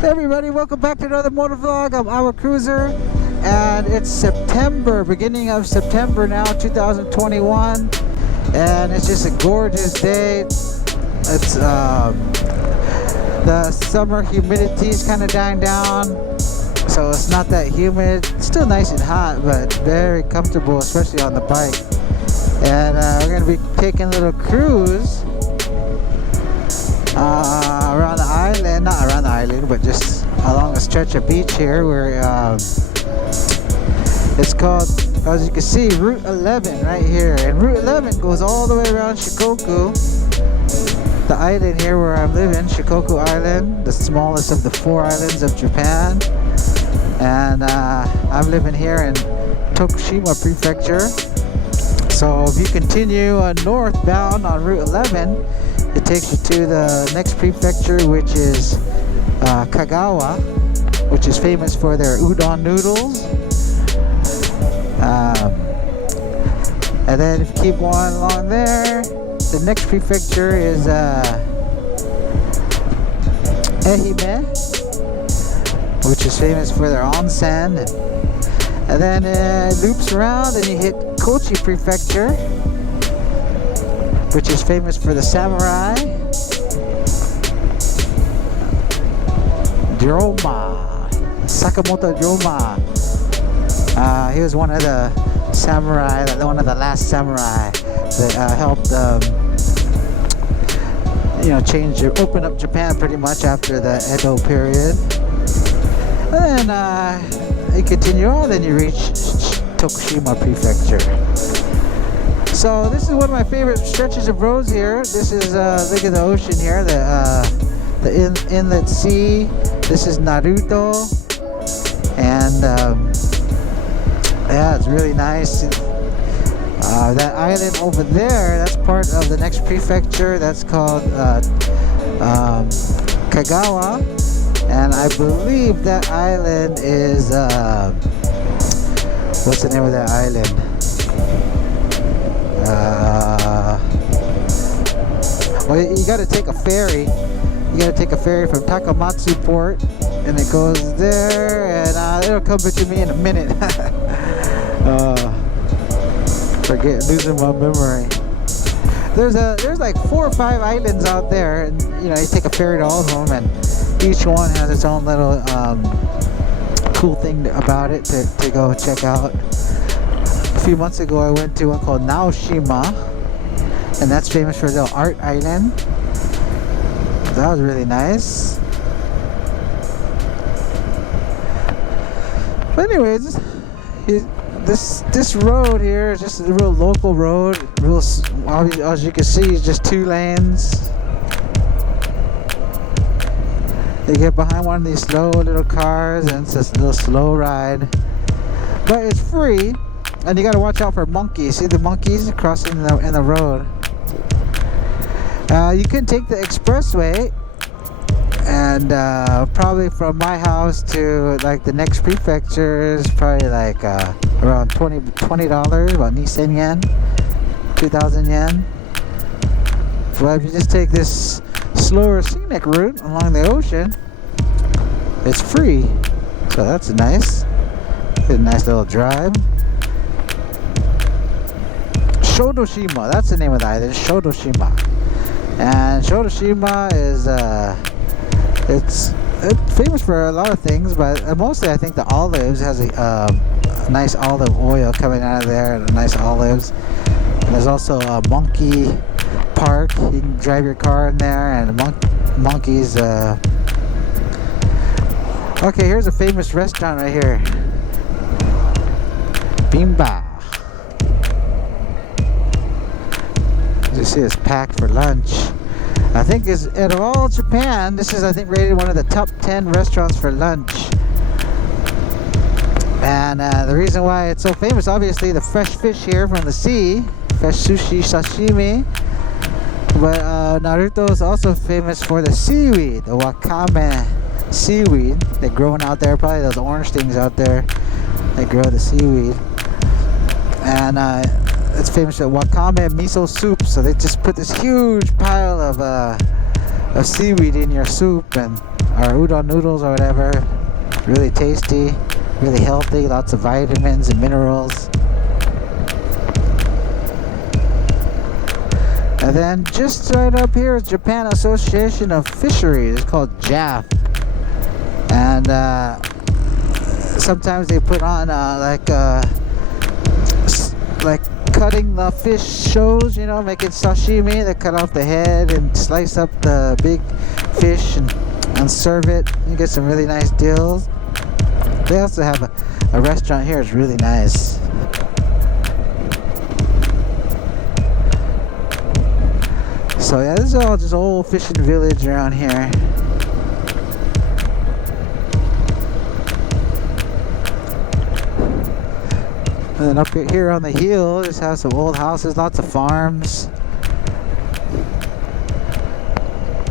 Hey everybody, welcome back to another motor vlog. I'm Our Cruiser, and it's September, beginning of September now, 2021, and it's just a gorgeous day. It's the summer humidity is kind of dying down, so it's not that humid. It's still nice and hot, but very comfortable, especially on the bike. And we're gonna be taking a little cruise around the island, not around the island, but just along a stretch of beach here where it's called, as you can see, Route 11 right here. And Route 11 goes all the way around Shikoiku, the island here where I'm living, Shikoiku Island, the smallest of the 4 islands of Japan. And I'm living here in Tokushima prefecture. So if you continue northbound on Route 11, it takes you to the next prefecture, which is Kagawa, which is famous for their udon noodles. And then if you keep going along there, the next prefecture is Ehime, which is famous for their onsen. And then it loops around and you hit Kochi prefecture, which is famous for the samurai. Ryoma, Sakamoto Ryoma. He was one of the samurai, one of the last samurai that helped, open up Japan pretty much after the Edo period. And then you continue on, then you reach Tokushima prefecture. So this is one of my favorite stretches of roads here. This is look at the ocean here, the inlet sea. This is Naruto, and yeah, it's really nice. That island over there, that's part of the next prefecture. That's called Kagawa, and I believe that island is what's the name of that island? Well, you got to take a ferry. You got to take a ferry from Takamatsu port, and it goes there, and it'll come to me in a minute. Losing my memory. There's like 4 or 5 islands out there, and you take a ferry to all of them, and each one has its own little cool thing about it to go check out. A few months ago, I went to one called Naoshima, and that's famous for the art island. That was really nice. But anyways, this road here is just a real local road. As you can see, it's just 2 lanes. You get behind one of these slow little cars, and it's just a little slow ride. But it's free. And you gotta watch out for monkeys. See the monkeys crossing in the road. You can take the expressway, and probably from my house to like the next prefecture is probably like around $20, about Nissan yen, 2,000 yen. But if you just take this slower scenic route along the ocean, it's free. So that's nice. It's a nice little drive. Shodoshima, that's the name of the island, Shodoshima. And Shodoshima is it's famous for a lot of things, but mostly I think the olives. Has a nice olive oil coming out of there, and nice olives. And there's also a monkey park. You can drive your car in there, and monkeys. Okay, here's a famous restaurant right here, Bimba. You see, it's packed for lunch. I think is out of all Japan, this is, I think, rated one of the top 10 restaurants for lunch. And the reason why it's so famous, obviously, the fresh fish here from the sea, fresh sushi, sashimi. But Naruto is also famous for the seaweed, the wakame seaweed. They're growing out there, probably those orange things out there. They grow the seaweed. And it's famous for wakame miso soup, so they just put this huge pile of seaweed in your soup, and or udon noodles or whatever. Really tasty, really healthy, lots of vitamins and minerals. And then just right up here is Japan Association of Fisheries. It's called JAF. And sometimes they put on like cutting the fish shows, you know, making sashimi. They cut off the head and slice up the big fish and serve it. You get some really nice deals. They also have a restaurant here. It's really nice. So yeah, this is all just old fishing village around here. And then up here on the hill, just have some old houses, lots of farms.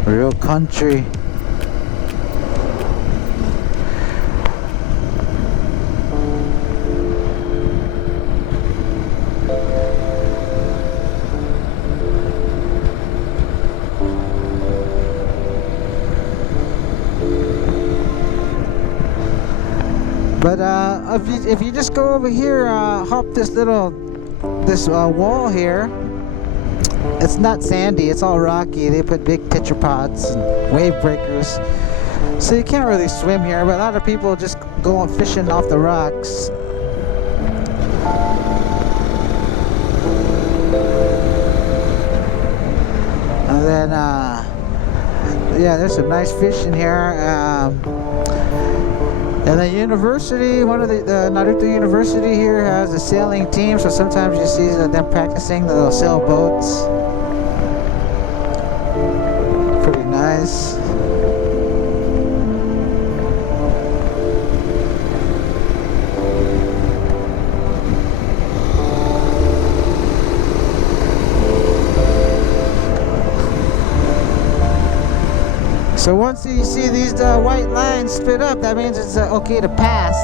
Real country. But if you just go over here, hop this wall here. It's not sandy, it's all rocky. They put big tetrapods and wave breakers, so you can't really swim here. But a lot of people just go on fishing off the rocks. And then yeah, there's some nice fish in here. And the university, one of the Naruto University here has a sailing team, so sometimes you see them practicing. They'll sail boats. Pretty nice. So once you see these white lines split up, that means it's okay to pass.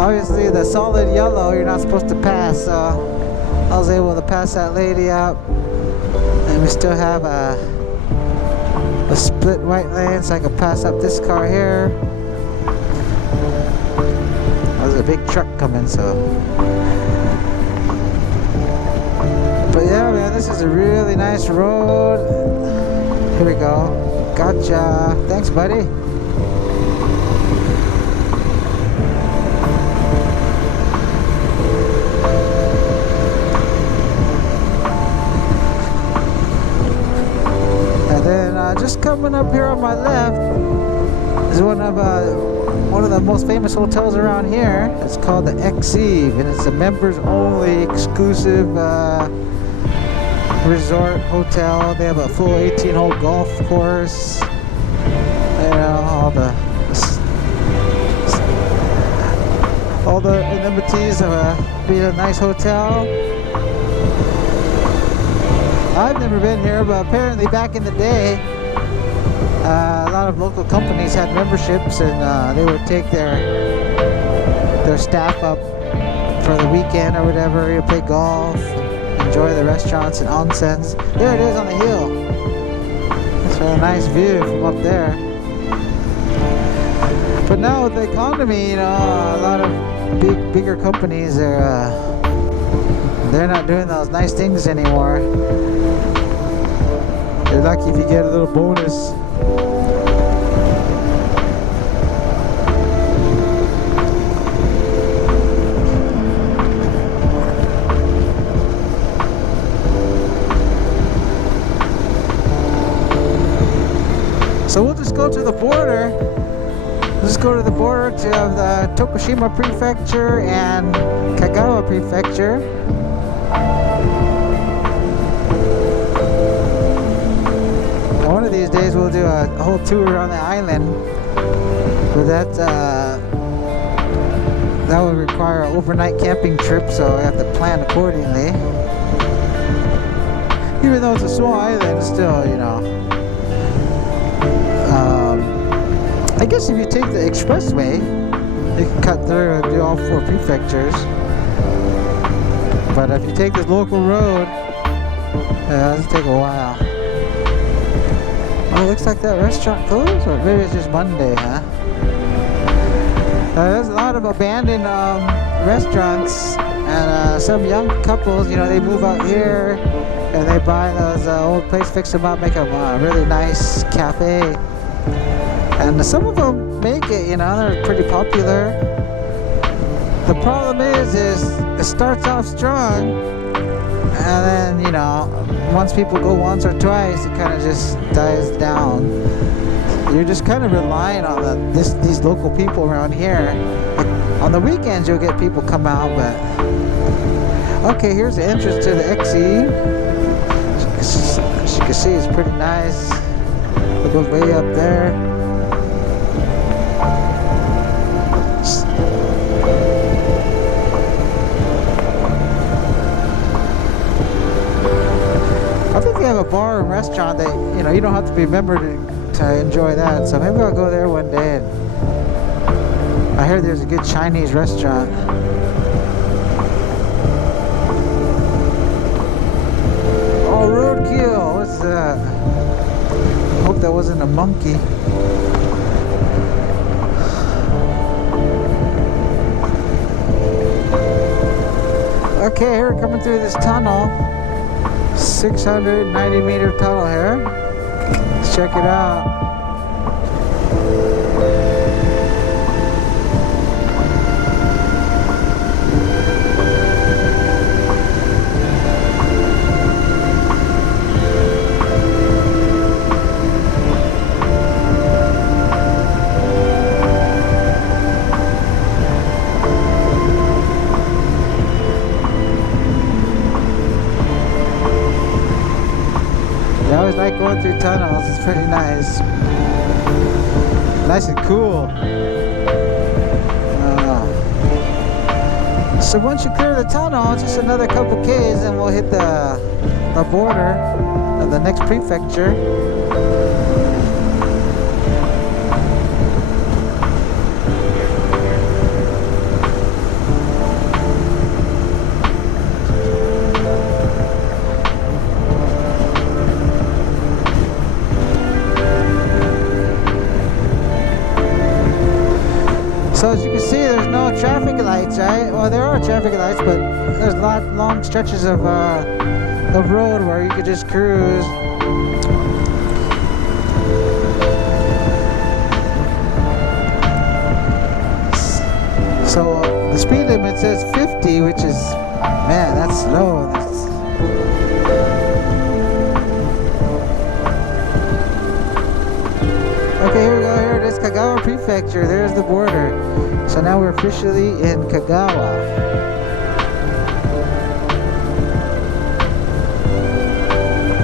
Obviously the solid yellow, you're not supposed to pass, so I was able to pass that lady out. And we still have a split white lane, so I can pass up this car here. There's a big truck coming, so. But yeah, man, this is a really nice road. Here we go. Gotcha. Thanks, buddy. And then just coming up here on my left is one of the most famous hotels around here. It's called the X-Eve, and it's a members-only exclusive resort hotel. They have a full 18-hole golf course. You know, all the amenities of being a nice hotel. I've never been here, but apparently back in the day, a lot of local companies had memberships, and they would take their staff up for the weekend or whatever to play golf. Enjoy the restaurants and onsens. There it is on the hill. It's a nice view from up there. But now with the economy, you know, a lot of bigger companies they're not doing those nice things anymore. You're lucky if you get a little bonus. So we'll just go to the border. Let's go to the border to the Tokushima prefecture and Kagawa prefecture. One of these days we'll do a whole tour around the island, but that would require an overnight camping trip, so I have to plan accordingly. Even though it's a small island, still, you know. I guess if you take the expressway, you can cut through and do all 4 prefectures. But if you take this local road, it'll take a while. Oh, looks like that restaurant closed, or maybe it's just Monday, huh? There's a lot of abandoned restaurants, and some young couples, you know, they move out here and they buy those old places, fix them up, make them a really nice cafe. And some of them make it, you know, they're pretty popular. The problem is it starts off strong, and then, you know, once people go once or twice, it kind of just dies down. You're just kind of relying on these local people around here. On the weekends, you'll get people come out, but... Okay, here's the entrance to the XE. As you can see, it's pretty nice. It goes way up there. I think they have a bar and restaurant that, you know, you don't have to be a member to enjoy that. So maybe I'll go there one day. And I hear there's a good Chinese restaurant. Oh, roadkill! What's that? Hope that wasn't a monkey. Okay, here we're coming through this tunnel. 690-meter tunnel here. Let's check it out. I always like going through tunnels. It's pretty nice. Nice and cool. So once you clear the tunnel, it's just another couple Ks and we'll hit the border of the next prefecture. So as you can see, there's no traffic lights, right? Well, there are traffic lights, but there's long stretches of road where you could just cruise. So the speed limit says 50, which is, man, that's slow. Okay, here we go. Here it is, Kagawa Prefecture. There's the border. So now we're officially in Kagawa.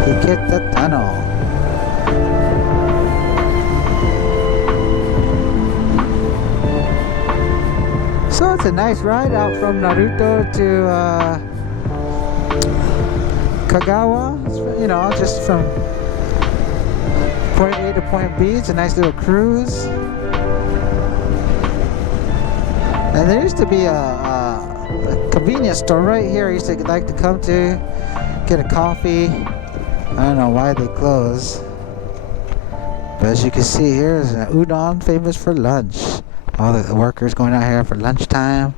Hiketa Tunnel. So it's a nice ride out from Naruto to Kagawa. It's, you know, just from point A to point B. It's a nice little cruise. And there used to be a convenience store right here I used to like to come to, get a coffee. I don't know why they closed. But as you can see, here is an udon, famous for lunch. All the workers going out here for lunchtime.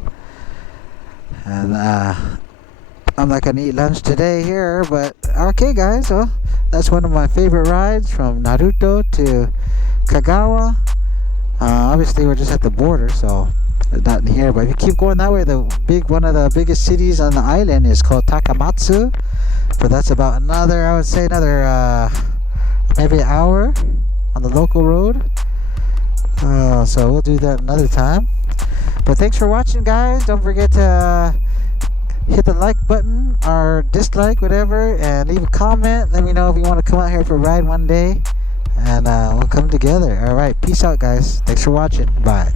And I'm not gonna eat lunch today here, but okay guys, well, that's one of my favorite rides from Naruto to Kagawa. Obviously we're just at the border, so not in here, but if you keep going that way, one of the biggest cities on the island is called Takamatsu. But that's about another, I would say another maybe an hour on the local road. So we'll do that another time. But thanks for watching, guys. Don't forget to hit the like button or dislike, whatever, and leave a comment. Let me know if you want to come out here for a ride one day, and we'll come together. All right, peace out, guys. Thanks for watching. Bye.